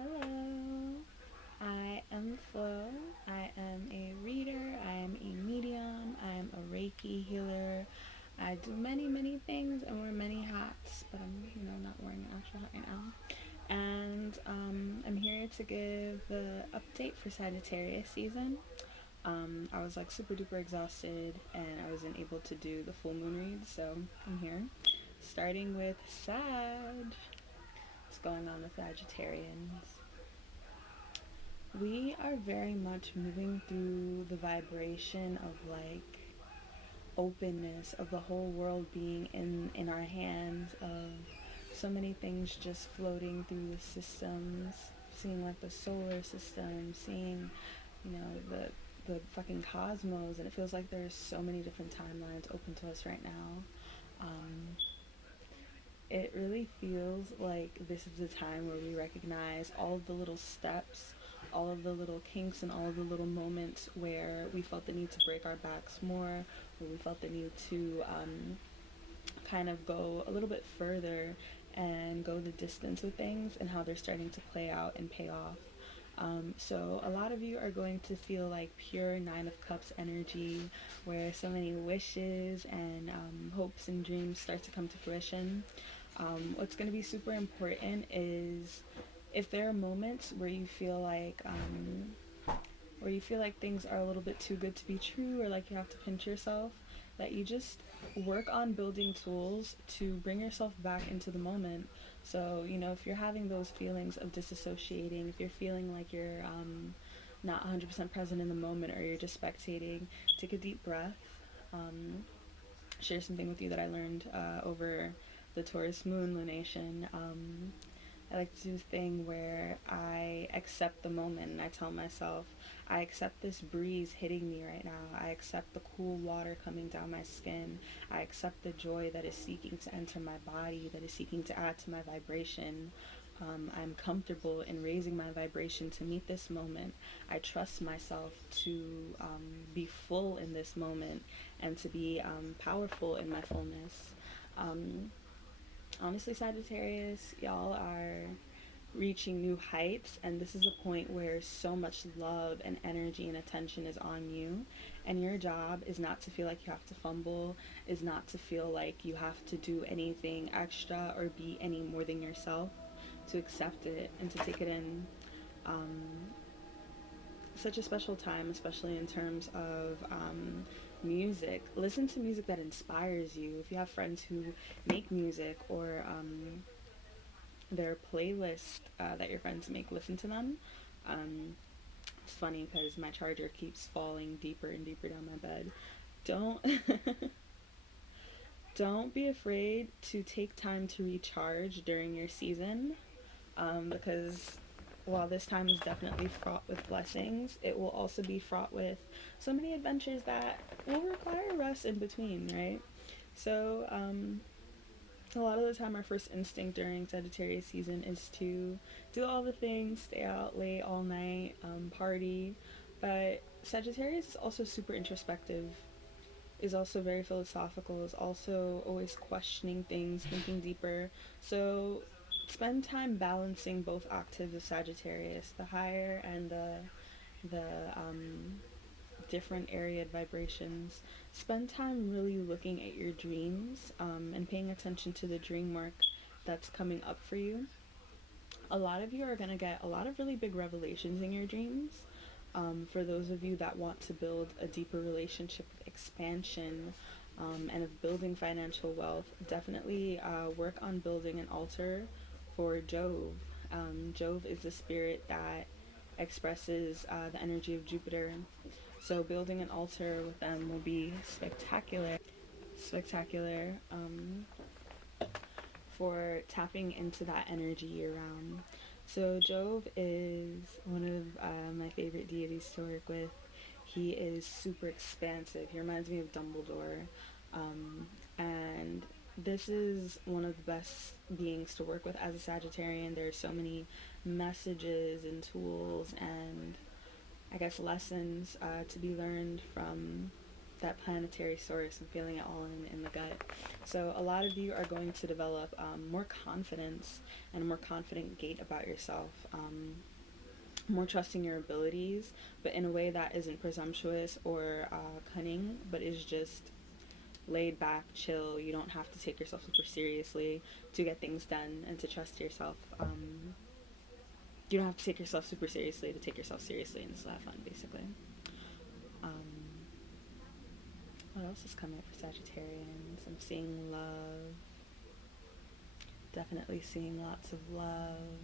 Hello, I am Flo. I am a reader, I am a medium, I am a Reiki healer. I do many things and wear many hats, but I'm not wearing an actual hat right now. And I'm here to give the update for Sagittarius season. I was like super duper exhausted and I wasn't able to do the full moon read, so I'm here. Starting with Sag. What's going on with Sagittarians? We are very much moving through the vibration of like openness, of the whole world being in our hands, of so many things just floating through the systems, seeing like the solar system, seeing the fucking cosmos, and it feels like there's so many different timelines open to us right now. um, it really feels like this is the time where we recognize all of the little steps, all of the little kinks, and all of the little moments where we felt the need to break our backs more, where we felt the need to kind of go a little bit further and go the distance with things, and how they're starting to play out and pay off. So a lot of you are going to feel like pure Nine of Cups energy, where so many wishes and hopes and dreams start to come to fruition. What's going to be super important is if there are moments where you feel like things are a little bit too good to be true, or like you have to pinch yourself, that you just work on building tools to bring yourself back into the moment. So, if you're having those feelings of disassociating, if you're feeling like you're not 100% present in the moment, or you're just spectating, take a deep breath. Um, Share something with you that I learned over the Taurus moon lunation. I like to do this thing where I accept the moment and I tell myself, I accept this breeze hitting me right now. I accept the cool water coming down my skin. I accept the joy that is seeking to enter my body, that is seeking to add to my vibration. I'm comfortable in raising my vibration to meet this moment. I trust myself to be full in this moment and to be powerful in my fullness. Um, Honestly, Sagittarius, y'all are reaching new heights, and this is a point where so much love and energy and attention is on you, and your job is not to feel like you have to fumble, is not to feel like you have to do anything extra or be any more than yourself, to accept it and to take it in. um, Such a special time, especially in terms of music. Listen to music that inspires you. If you have friends who make music, or their playlist that your friends make, listen to them. It's funny because my charger keeps falling deeper and deeper down my bed. Don't don't be afraid to take time to recharge during your season, because while this time is definitely fraught with blessings, it will also be fraught with so many adventures that will require rest in between, right? So, a lot of the time, our first instinct during Sagittarius season is to do all the things, stay out late all night, party. But Sagittarius is also super introspective, is also very philosophical, is also always questioning things, thinking deeper. So spend time balancing both octaves of Sagittarius, the higher and the different area vibrations. Spend time really looking at your dreams, and paying attention to the dream work that's coming up for you. A lot of you are going to get a lot of really big revelations in your dreams. For those of you that want to build a deeper relationship with expansion, and of building financial wealth, definitely work on building an altar for Jove. Jove is the spirit that expresses the energy of Jupiter. So building an altar with them will be spectacular, spectacular, for tapping into that energy year round. So Jove is one of my favorite deities to work with. He is super expansive. He reminds me of Dumbledore, and this is one of the best beings to work with as a Sagittarian. There are so many messages and tools and, I guess, lessons to be learned from that planetary source and feeling it all in the gut. So a lot of you are going to develop more confidence and a more confident gait about yourself, more trusting your abilities, but in a way that isn't presumptuous or cunning, but is just laid back, chill. You don't have to take yourself super seriously to get things done and to trust yourself. You don't have to take yourself super seriously to take yourself seriously and still have fun, basically. What else is coming up for Sagittarians? I'm seeing love. Definitely seeing lots of love.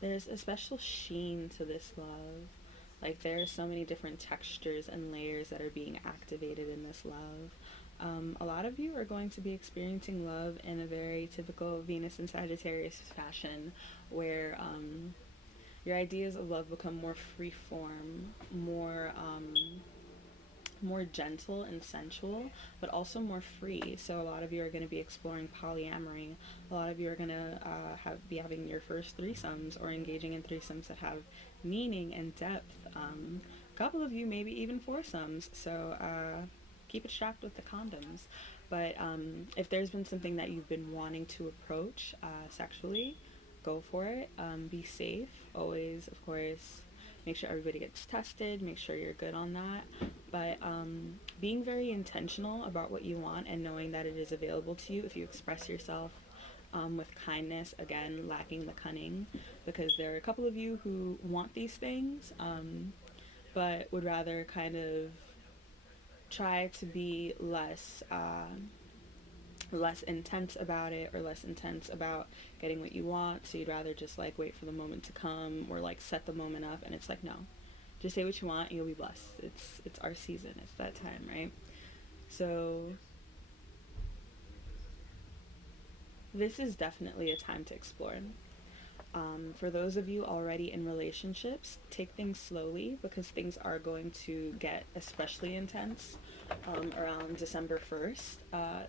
There's a special sheen to this love. Like, there are so many different textures and layers that are being activated in this love. A lot of you are going to be experiencing love in a very typical Venus and Sagittarius fashion, where your ideas of love become more free form, more gentle and sensual, but also more free. So a lot of you are going to be exploring polyamory. A lot of you are going to be having your first threesomes or engaging in threesomes that have meaning and depth. A couple of you maybe even foursomes. So keep it strapped with the condoms. But if there's been something that you've been wanting to approach sexually, go for it. Be safe. Always, of course, make sure everybody gets tested. Make sure you're good on that. But being very intentional about what you want and knowing that it is available to you if you express yourself with kindness, again, lacking the cunning, because there are a couple of you who want these things, but would rather kind of try to be less intense about it, or less intense about getting what you want. So you'd rather just like wait for the moment to come, or like set the moment up. And it's like, no, just say what you want and you'll be blessed. It's our season. It's that time, right? So this is definitely a time to explore. For those of you already in relationships, take things slowly, because things are going to get especially intense around December 1st.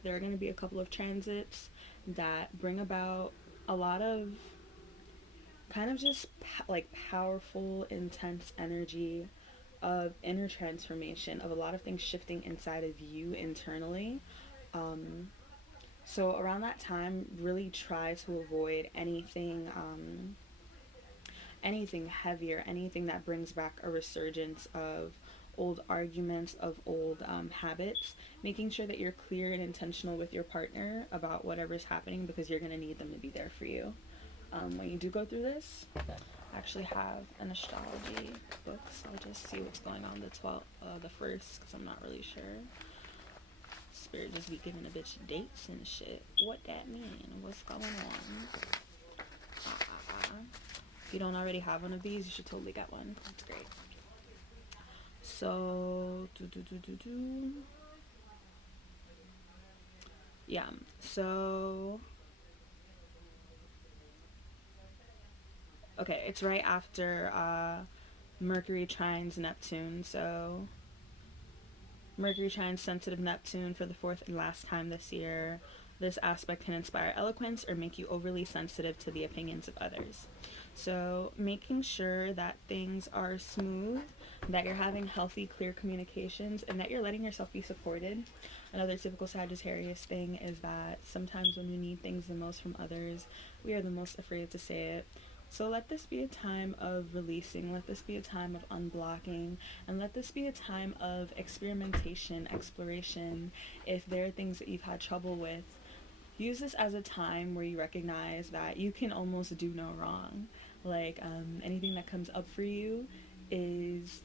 There are going to be a couple of transits that bring about a lot of kind of just like powerful, intense energy of inner transformation, of a lot of things shifting inside of you internally. So around that time, really try to avoid anything heavier, anything that brings back a resurgence of old arguments, of old habits. Making sure that you're clear and intentional with your partner about whatever's happening, because you're going to need them to be there for you. When you do go through this, I actually have an astrology book, so I'll just see what's going on the 1st, because I'm not really sure. Spirit just be giving a bitch dates and shit. What that mean? What's going on? If you don't already have one of these, you should totally get one. It's great. So, yeah. So, okay, it's right after Mercury trines Neptune. So Mercury trines sensitive Neptune for the 4th and last time this year. This aspect can inspire eloquence or make you overly sensitive to the opinions of others. So making sure that things are smooth, that you're having healthy, clear communications, and that you're letting yourself be supported. Another typical Sagittarius thing is that sometimes when we need things the most from others, we are the most afraid to say it. So let this be a time of releasing, let this be a time of unblocking, and let this be a time of experimentation, exploration. If there are things that you've had trouble with, use this as a time where you recognize that you can almost do no wrong. Like anything that comes up for you is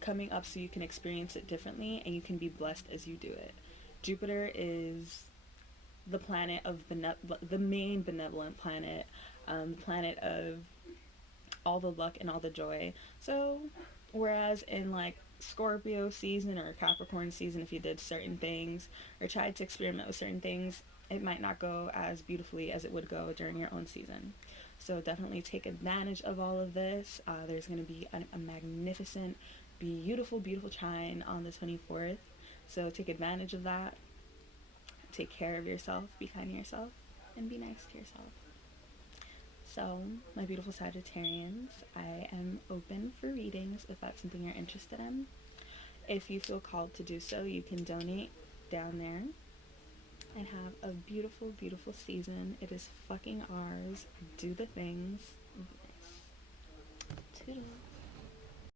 coming up so you can experience it differently, and you can be blessed as you do it. Jupiter is the planet of the main benevolent planet, the planet of all the luck and all the joy. So whereas in like Scorpio season or Capricorn season, if you did certain things or tried to experiment with certain things, it might not go as beautifully as it would go during your own season. So definitely take advantage of all of this. There's going to be a magnificent, beautiful trine on the 24th. So take advantage of that. Take care of yourself, be kind to yourself, and be nice to yourself. So, my beautiful Sagittarians, I am open for readings if that's something you're interested in. If you feel called to do so, you can donate down there and have a beautiful, beautiful season. It is fucking ours. Do the things.